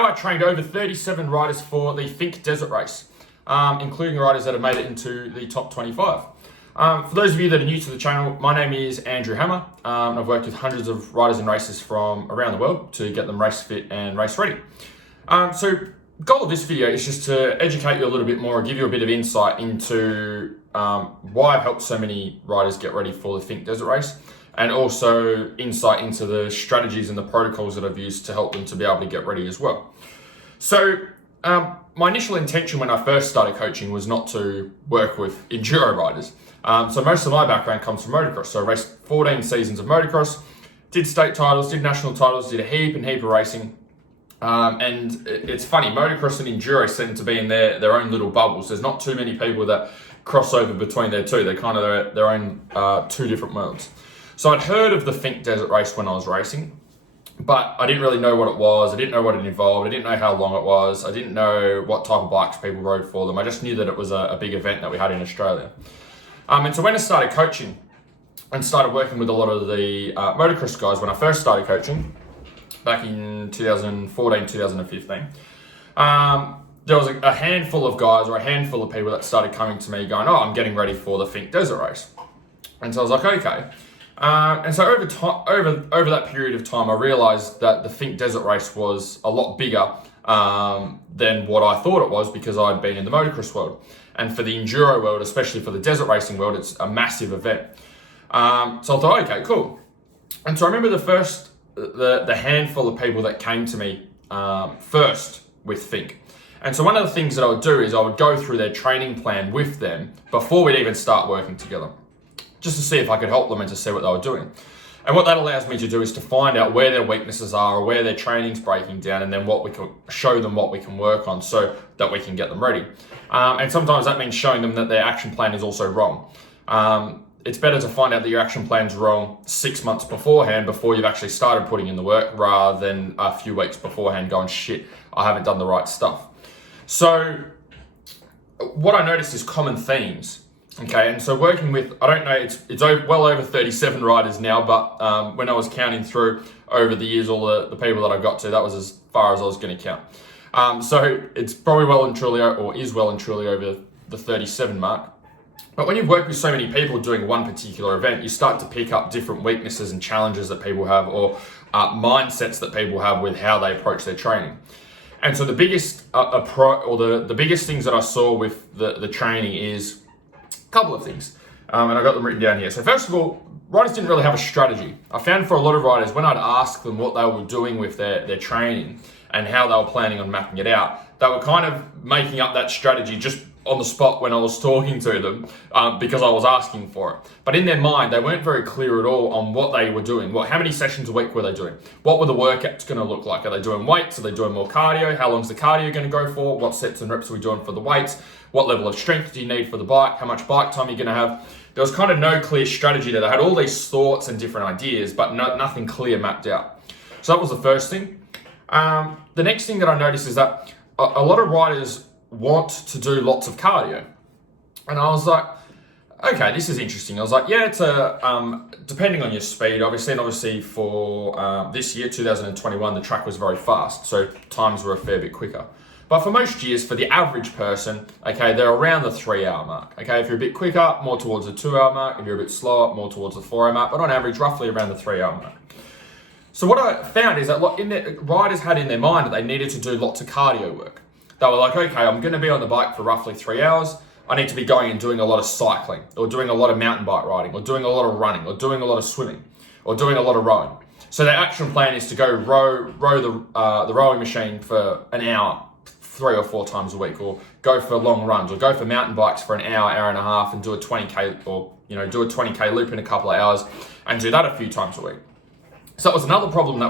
Now I trained over 37 riders for the Finke Desert Race, including riders that have made it into the top 25. For those of you that are new to the channel, my name is Andrew Hammer. I've worked with hundreds of riders and racers from around the world to get them race fit and race ready. So the goal of this video is just to educate you a little bit more, give you a bit of insight into why I've helped so many riders get ready for the Finke Desert Race, and also insight into the strategies and the protocols that I've used to help them to be able to get ready as well. So my initial intention when I first started coaching was not to work with enduro riders. So most of my background comes from motocross. So I raced 14 seasons of motocross, did state titles, did national titles, did a heap of racing. And it's funny, motocross and enduro seem to be in their own little bubbles. There's not too many people that cross over between their two. They're kind of their own two different worlds. So I'd heard of the Finke Desert Race when I was racing, but I didn't really know what it was. I didn't know what it involved. I didn't know how long it was. I didn't know what type of bikes people rode for them. I just knew that it was a big event that we had in Australia. And so when I started coaching and started working with a lot of the motocross guys, when I first started coaching back in 2014, 2015, there was a handful of guys or a handful of people that started coming to me going, oh, I'm getting ready for the Finke Desert Race. And so I was like, okay. And so over that period of time, I realized that the Finke Desert Race was a lot bigger than what I thought it was, because I'd been in the motocross world. And for the enduro world, especially for the desert racing world, it's a massive event. So I thought, okay, cool. And so I remember the handful of people that came to me first with Finke. And so one of the things that I would do is I would go through their training plan with them before we'd even start working together, just to see if I could help them and to see what they were doing. And what that allows me to do is to find out where their weaknesses are or where their training's breaking down, and then what we can show them, what we can work on so that we can get them ready. And sometimes that means showing them that their action plan is also wrong. It's better to find out that your action plan's wrong 6 months beforehand, before you've actually started putting in the work, rather than a few weeks beforehand going, shit, I haven't done the right stuff. So what I noticed is common themes. Okay, and so working with, I don't know, it's well over 37 riders now, but when I was counting through over the years, all the people that I got to, that was as far as I was going to count. So it's probably well and truly over the 37 mark. But when you've worked with so many people doing one particular event, you start to pick up different weaknesses and challenges that people have, or mindsets that people have with how they approach their training. And so the biggest the biggest things that I saw with the training is a couple of things, and I got them written down here. So first of all, riders didn't really have a strategy. I found for a lot of riders, when I'd ask them what they were doing with their training and how they were planning on mapping it out, they were kind of making up that strategy just on the spot when I was talking to them, because I was asking for it. But in their mind, they weren't very clear at all on what they were doing. How many sessions a week were they doing? What were the workouts going to look like? Are they doing weights? Are they doing more cardio? How long's the cardio going to go for? What sets and reps are we doing for the weights? What level of strength do you need for the bike? How much bike time are you going to have? There was kind of no clear strategy there. They had all these thoughts and different ideas, but nothing clear mapped out. So that was the first thing. The next thing that I noticed is that a lot of riders want to do lots of cardio. And I was like, okay, this is interesting. I was like, yeah, it's depending on your speed, obviously, and obviously for this year, 2021, the track was very fast, so times were a fair bit quicker. But for most years, for the average person, okay, they're around the 3 hour mark. Okay, if you're a bit quicker, more towards the 2 hour mark. If you're a bit slower, more towards the 4 hour mark. But on average, roughly around the 3 hour mark. So what I found is that riders had in their mind that they needed to do lots of cardio work. They were like, okay, I'm going to be on the bike for roughly 3 hours. I need to be going and doing a lot of cycling, or doing a lot of mountain bike riding, or doing a lot of running, or doing a lot of swimming, or doing a lot of rowing. So their action plan is to go row the rowing machine for an hour, 3 or 4 times a week, or go for long runs, or go for mountain bikes for an hour, hour and a half, and do a 20K, or do a 20K loop in a couple of hours, and do that a few times a week. So that was another problem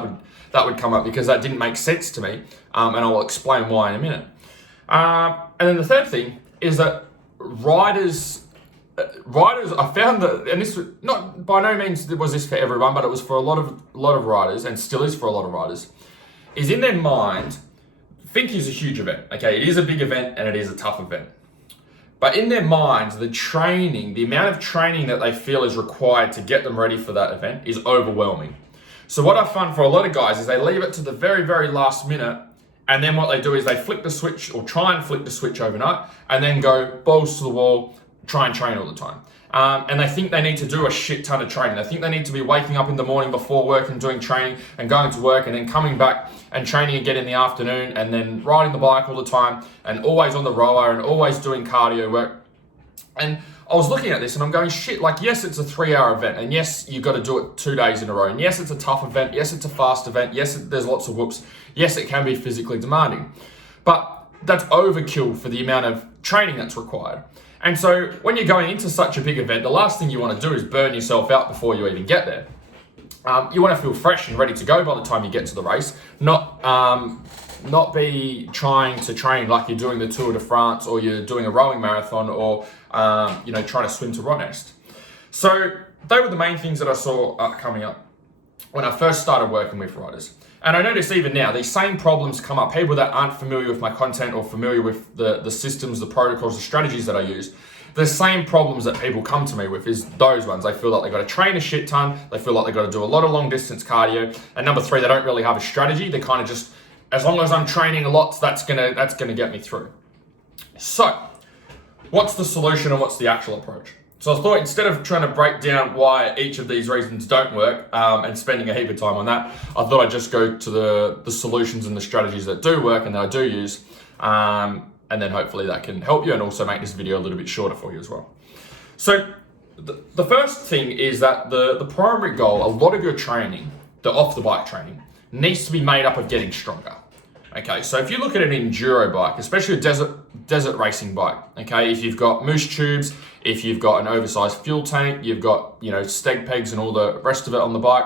that would come up, because that didn't make sense to me, and I will explain why in a minute. And then the third thing is that riders, I found that, and this was not by no means was this for everyone, but it was for a lot of riders, and still is for a lot of riders, is in their mind, Finke is a huge event. Okay, it is a big event and it is a tough event. But in their minds, the amount of training that they feel is required to get them ready for that event is overwhelming. So what I found for a lot of guys is they leave it to the very, very last minute And then what they do is they flick the switch or try and flick the switch overnight and then go balls to the wall, try and train all the time. And they think they need to do a shit ton of training. They think they need to be waking up in the morning before work and doing training and going to work and then coming back and training again in the afternoon and then riding the bike all the time and always on the rower and always doing cardio work. And I was looking at this and I'm going, shit, like, yes, it's a 3-hour event. And yes, you've got to do it 2 days in a row. And yes, it's a tough event. Yes, it's a fast event. Yes, there's lots of whoops. Yes, it can be physically demanding. But that's overkill for the amount of training that's required. And so when you're going into such a big event, the last thing you want to do is burn yourself out before you even get there. You want to feel fresh and ready to go by the time you get to the race, not be trying to train like you're doing the Tour de France or you're doing a rowing marathon or trying to swim to Rottnest. So they were the main things that I saw coming up when I first started working with riders. And I notice even now, these same problems come up. People that aren't familiar with my content or familiar with the systems, the protocols, the strategies that I use, the same problems that people come to me with is those ones. They feel like they've got to train a shit ton. They feel like they've got to do a lot of long distance cardio. And number 3, they don't really have a strategy. They kind of just, as long as I'm training a lot, that's gonna get me through. So, what's the solution and what's the actual approach? So I thought instead of trying to break down why each of these reasons don't work and spending a heap of time on that, I thought I'd just go to the solutions and the strategies that do work and that I do use. And then hopefully that can help you and also make this video a little bit shorter for you as well. So the first thing is that the primary goal, a lot of your training, the off the bike training, needs to be made up of getting stronger. Okay, so if you look at an enduro bike, especially a desert racing bike, okay, if you've got moose tubes, if you've got an oversized fuel tank, you've got, Steg Pegs and all the rest of it on the bike,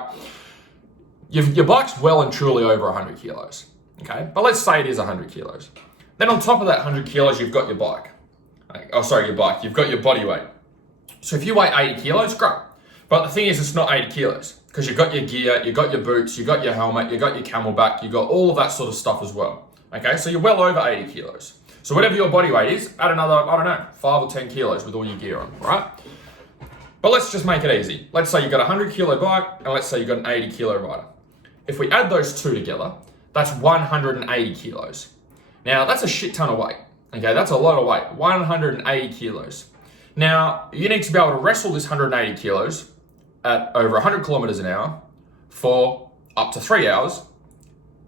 your bike's well and truly over 100 kilos, okay? But let's say it is 100 kilos. Then on top of that 100 kilos, you've got your bike. You've got your body weight. So if you weigh 80 kilos, great. But the thing is, it's not 80 kilos because you've got your gear, you've got your boots, you've got your helmet, you've got your camelback, you've got all of that sort of stuff as well. Okay, so you're well over 80 kilos. So whatever your body weight is, add another, 5 or 10 kilos with all your gear on, right? But let's just make it easy. Let's say you've got a 100 kilo bike and let's say you've got an 80 kilo rider. If we add those two together, that's 180 kilos. Now that's a shit ton of weight. Okay, that's a lot of weight, 180 kilos. Now, you need to be able to wrestle this 180 kilos at over 100 kilometers an hour for up to 3 hours,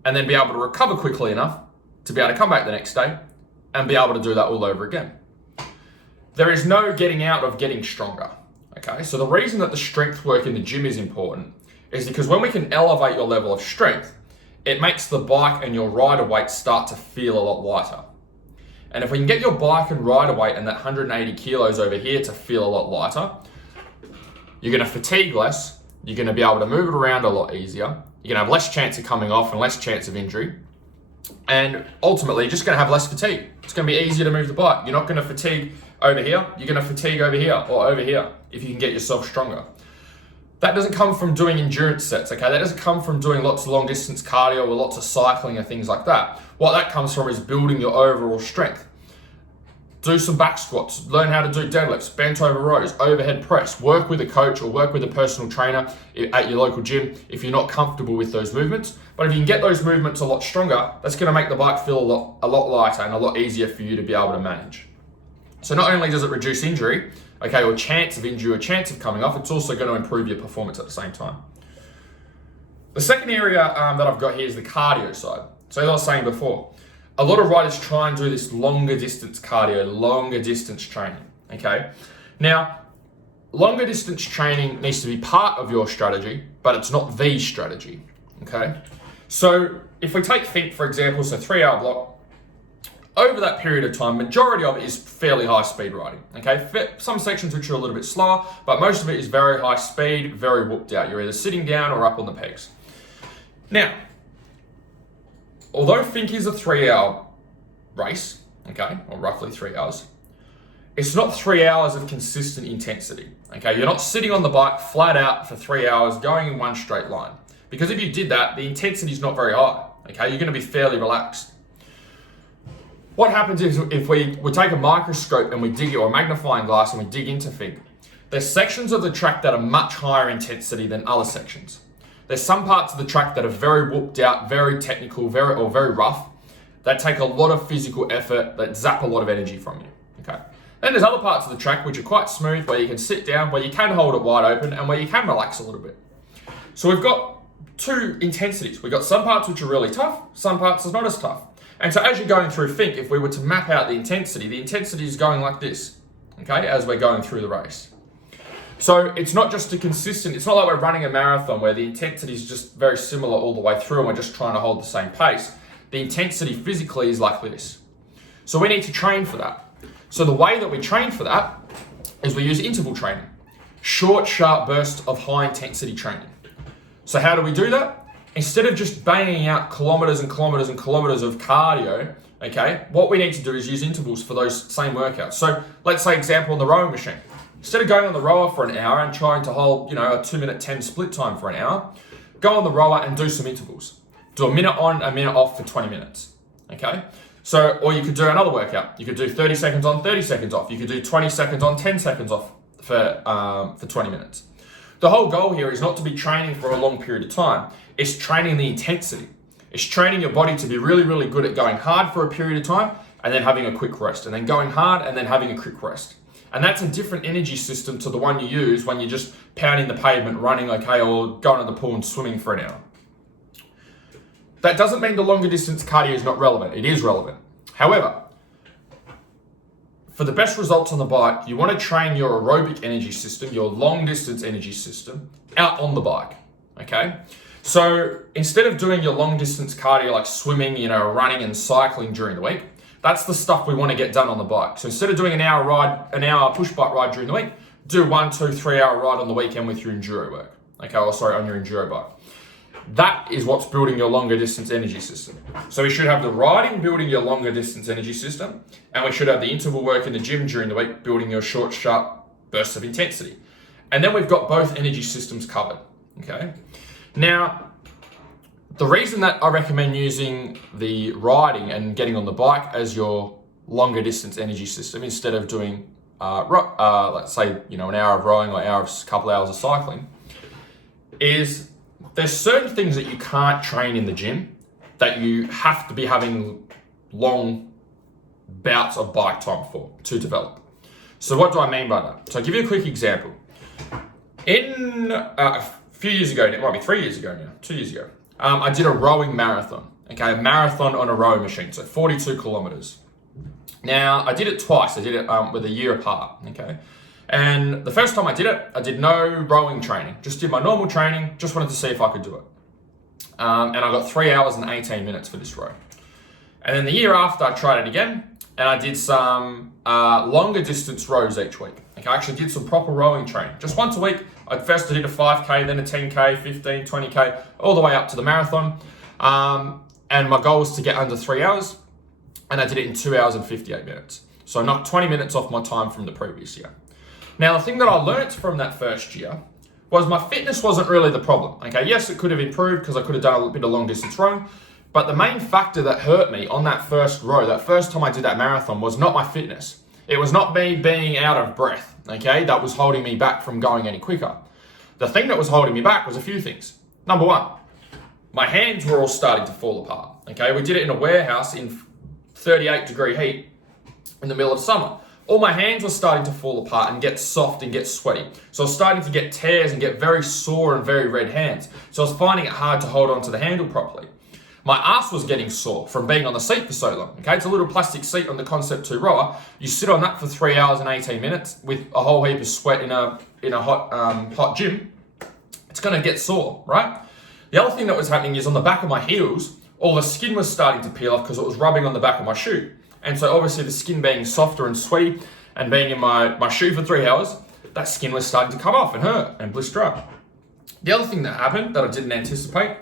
and then be able to recover quickly enough to be able to come back the next day and be able to do that all over again. There is no getting out of getting stronger, okay? So the reason that the strength work in the gym is important is because when we can elevate your level of strength, it makes the bike and your rider weight start to feel a lot lighter. And if we can get your bike and rider weight and that 180 kilos over here to feel a lot lighter, you're gonna fatigue less, you're gonna be able to move it around a lot easier, you're gonna have less chance of coming off and less chance of injury, and ultimately you're just gonna have less fatigue. It's gonna be easier to move the bike. You're not gonna fatigue over here, you're gonna fatigue over here or over here if you can get yourself stronger. That doesn't come from doing endurance sets, okay? That doesn't come from doing lots of long distance cardio or lots of cycling or things like that. What that comes from is building your overall strength. Do some back squats, learn how to do deadlifts, bent over rows, overhead press, work with a coach or work with a personal trainer at your local gym if you're not comfortable with those movements. But if you can get those movements a lot stronger, that's gonna make the bike feel a lot lighter and a lot easier for you to be able to manage. So not only does it reduce injury, okay, or chance of injury or chance of coming off, it's also going to improve your performance at the same time. The second area that I've got here is the cardio side. So as I was saying before, a lot of riders try and do this longer distance cardio, longer distance training, okay? Now, longer distance training needs to be part of your strategy, but it's not the strategy, okay? So if we take Finke, for example, so 3-hour block, over that period of time, majority of it is fairly high speed riding, okay? Some sections which are a little bit slower, but most of it is very high speed, very whooped out. You're either sitting down or up on the pegs. Now, although Finke is a 3-hour race, okay, or roughly 3 hours, it's not 3 hours of consistent intensity, okay? You're not sitting on the bike flat out for 3 hours going in one straight line. Because if you did that, the intensity is not very high, okay? You're gonna be fairly relaxed. What happens is if we take a microscope and we dig it, or a magnifying glass, and we dig into Finke, there's sections of the track that are much higher intensity than other sections. There's some parts of the track that are very whooped out, very technical, very rough, that take a lot of physical effort, that zap a lot of energy from you, okay? Then there's other parts of the track which are quite smooth, where you can sit down, where you can hold it wide open, and where you can relax a little bit. So we've got two intensities. We've got some parts which are really tough, some parts are not as tough. And so as you're going through Finke, if we were to map out the intensity is going like this, okay, as we're going through the race. So it's not just it's not like we're running a marathon where the intensity is just very similar all the way through and we're just trying to hold the same pace. The intensity physically is like this. So we need to train for that. So the way that we train for that is we use interval training. Short, sharp bursts of high intensity training. So how do we do that? Instead of just banging out kilometers and kilometers and kilometers of cardio, okay, what we need to do is use intervals for those same workouts. So let's say example on the rowing machine. Instead of going on the rower for an hour and trying to hold, a 2-minute 10 split time for an hour, go on the rower and do some intervals. Do a minute on, a minute off for 20 minutes, okay? So, or you could do another workout. You could do 30 seconds on, 30 seconds off. You could do 20 seconds on, 10 seconds off for 20 minutes. The whole goal here is not to be training for a long period of time. It's training the intensity. It's training your body to be really, really good at going hard for a period of time and then having a quick rest, and then going hard and then having a quick rest. And that's a different energy system to the one you use when you're just pounding the pavement, running, okay, or going to the pool and swimming for an hour. That doesn't mean the longer distance cardio is not relevant. It is relevant. However, for the best results on the bike, you want to train your aerobic energy system, your long distance energy system, out on the bike, okay? So instead of doing your long distance cardio like swimming, running and cycling during the week, that's the stuff we want to get done on the bike. So instead of doing an hour push bike ride during the week, do 1, 2, 3 hour ride on the weekend with your enduro work. Okay, on your enduro bike. That is what's building your longer distance energy system. So we should have the riding building your longer distance energy system, and we should have the interval work in the gym during the week building your short, sharp bursts of intensity. And then we've got both energy systems covered, okay? Now, the reason that I recommend using the riding and getting on the bike as your longer distance energy system instead of doing, let's say, an hour of rowing or a couple hours of cycling, is there's certain things that you can't train in the gym that you have to be having long bouts of bike time for to develop. So what do I mean by that? So I'll give you a quick example. In a few years ago, it might be 3 years ago now, 2 years ago, I did a rowing marathon, okay, a marathon on a rowing machine, so 42 kilometers. Now, I did it twice. I did it with a year apart, okay? And the first time I did it, I did no rowing training, just did my normal training, just wanted to see if I could do it. And I got 3 hours and 18 minutes for this row. And then the year after, I tried it again, and I did some longer distance rows each week. Okay, I actually did some proper rowing training, just once a week. I did a 5K, then a 10K, 15, 20K, all the way up to the marathon. And my goal was to get under 3 hours, and I did it in 2 hours and 58 minutes. So I knocked 20 minutes off my time from the previous year. Now, the thing that I learnt from that first year was my fitness wasn't really the problem. Okay, yes, it could have improved because I could have done a bit of long distance rowing, but the main factor that hurt me on that first row, that first time I did that marathon, was not my fitness. It was not me being out of breath, okay, that was holding me back from going any quicker. The thing that was holding me back was a few things. Number one, my hands were all starting to fall apart, okay? We did it in a warehouse in 38-degree heat in the middle of summer. All my hands were starting to fall apart and get soft and get sweaty. So I was starting to get tears and get very sore and very red hands. So I was finding it hard to hold onto the handle properly. My ass was getting sore from being on the seat for so long. Okay, it's a little plastic seat on the Concept 2 rower. You sit on that for 3 hours and 18 minutes with a whole heap of sweat in a hot gym. It's going to get sore, right? The other thing that was happening is on the back of my heels, all the skin was starting to peel off because it was rubbing on the back of my shoe. And so obviously the skin being softer and sweaty and being in my shoe for 3 hours, that skin was starting to come off and hurt and blister up. The other thing that happened that I didn't anticipate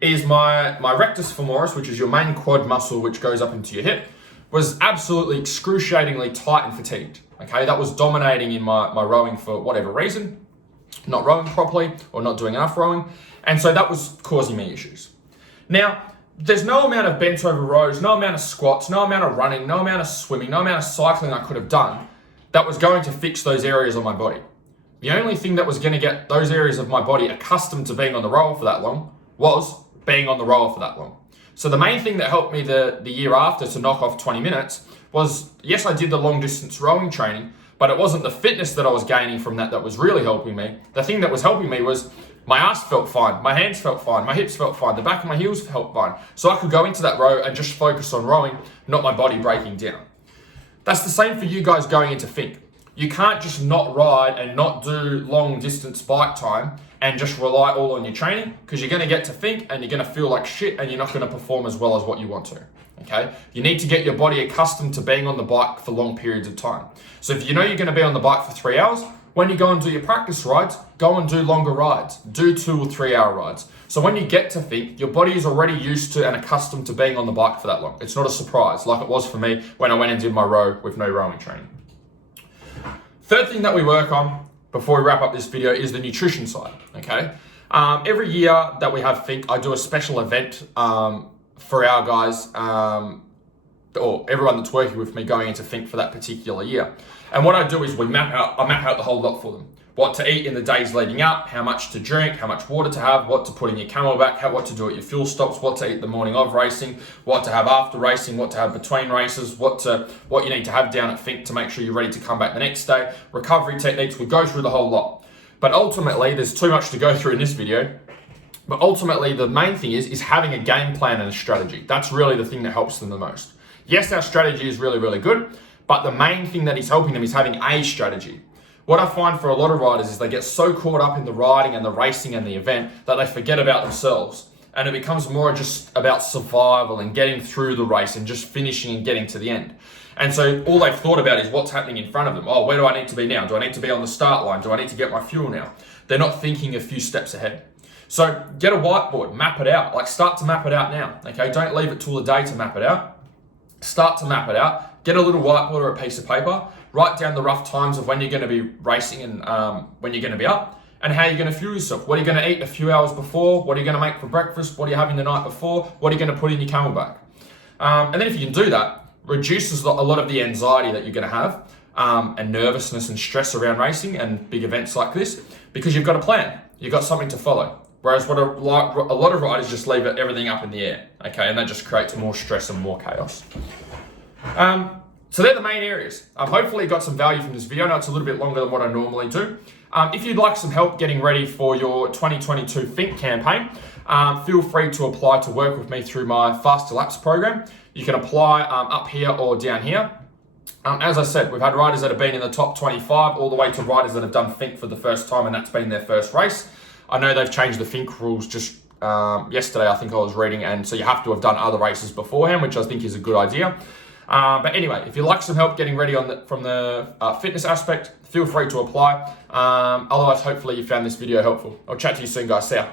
is my rectus femoris, which is your main quad muscle which goes up into your hip, was absolutely excruciatingly tight and fatigued. Okay, that was dominating in my rowing for whatever reason, not rowing properly or not doing enough rowing. And so that was causing me issues. Now, there's no amount of bent over rows, no amount of squats, no amount of running, no amount of swimming, no amount of cycling I could have done that was going to fix those areas of my body. The only thing that was going to get those areas of my body accustomed to being on the roller for that long was being on the roller for that long. So the main thing that helped me the year after to knock off 20 minutes was, yes, I did the long distance rowing training, but it wasn't the fitness that I was gaining from that was really helping me. The thing that was helping me was my ass felt fine, my hands felt fine, my hips felt fine, the back of my heels felt fine. So I could go into that row and just focus on rowing, not my body breaking down. That's the same for you guys going into Finke. You can't just not ride and not do long distance bike time and just rely all on your training, because you're going to get to Finke and you're going to feel like shit and you're not going to perform as well as what you want to. Okay, you need to get your body accustomed to being on the bike for long periods of time. So if you know you're going to be on the bike for 3 hours, when you go and do your practice rides, go and do longer rides. Do 2 or 3 hour rides. So when you get to Finke, your body is already used to and accustomed to being on the bike for that long. It's not a surprise like it was for me when I went and did my row with no rowing training. Third thing that we work on before we wrap up this video is the nutrition side. Okay, every year that we have Finke, I do a special event for our guys, or everyone that's working with me going into Finke for that particular year. And what I do is I map out the whole lot for them. What to eat in the days leading up, how much to drink, how much water to have, what to put in your camelback, what to do at your fuel stops, what to eat the morning of racing, what to have after racing, what to have between races, what you need to have down at Finke to make sure you're ready to come back the next day, recovery techniques. We go through the whole lot. But ultimately, there's too much to go through in this video. But ultimately, the main thing is having a game plan and a strategy. That's really the thing that helps them the most. Yes, our strategy is really, really good, but the main thing that is helping them is having a strategy. What I find for a lot of riders is they get so caught up in the riding and the racing and the event that they forget about themselves. And it becomes more just about survival and getting through the race and just finishing and getting to the end. And so all they've thought about is what's happening in front of them. Oh, where do I need to be now? Do I need to be on the start line? Do I need to get my fuel now? They're not thinking a few steps ahead. So get a whiteboard, map it out. Like, start to map it out now, okay? Don't leave it till the day to map it out. Start to map it out. Get a little whiteboard or a piece of paper. Write down the rough times of when you're going to be racing and when you're going to be up, and how you're going to fuel yourself. What are you going to eat a few hours before? What are you going to make for breakfast? What are you having the night before? What are you going to put in your camelback? And then if you can do that, reduces a lot of the anxiety that you're going to have and nervousness and stress around racing and big events like this, because you've got a plan. You've got something to follow. Whereas what a lot of riders just leave everything up in the air, okay? And that just creates more stress and more chaos. So they're the main areas. Hopefully you got some value from this video. I know it's a little bit longer than what I normally do. If you'd like some help getting ready for your 2022 Finke campaign, feel free to apply to work with me through my Faster Laps program. You can apply up here or down here. As I said, we've had riders that have been in the top 25 all the way to riders that have done Finke for the first time, and that's been their first race. I know they've changed the Finke rules just yesterday, I think I was reading, and so you have to have done other races beforehand, which I think is a good idea. But anyway, if you'd like some help getting ready from the fitness aspect, feel free to apply. Otherwise, hopefully you found this video helpful. I'll chat to you soon, guys. See ya.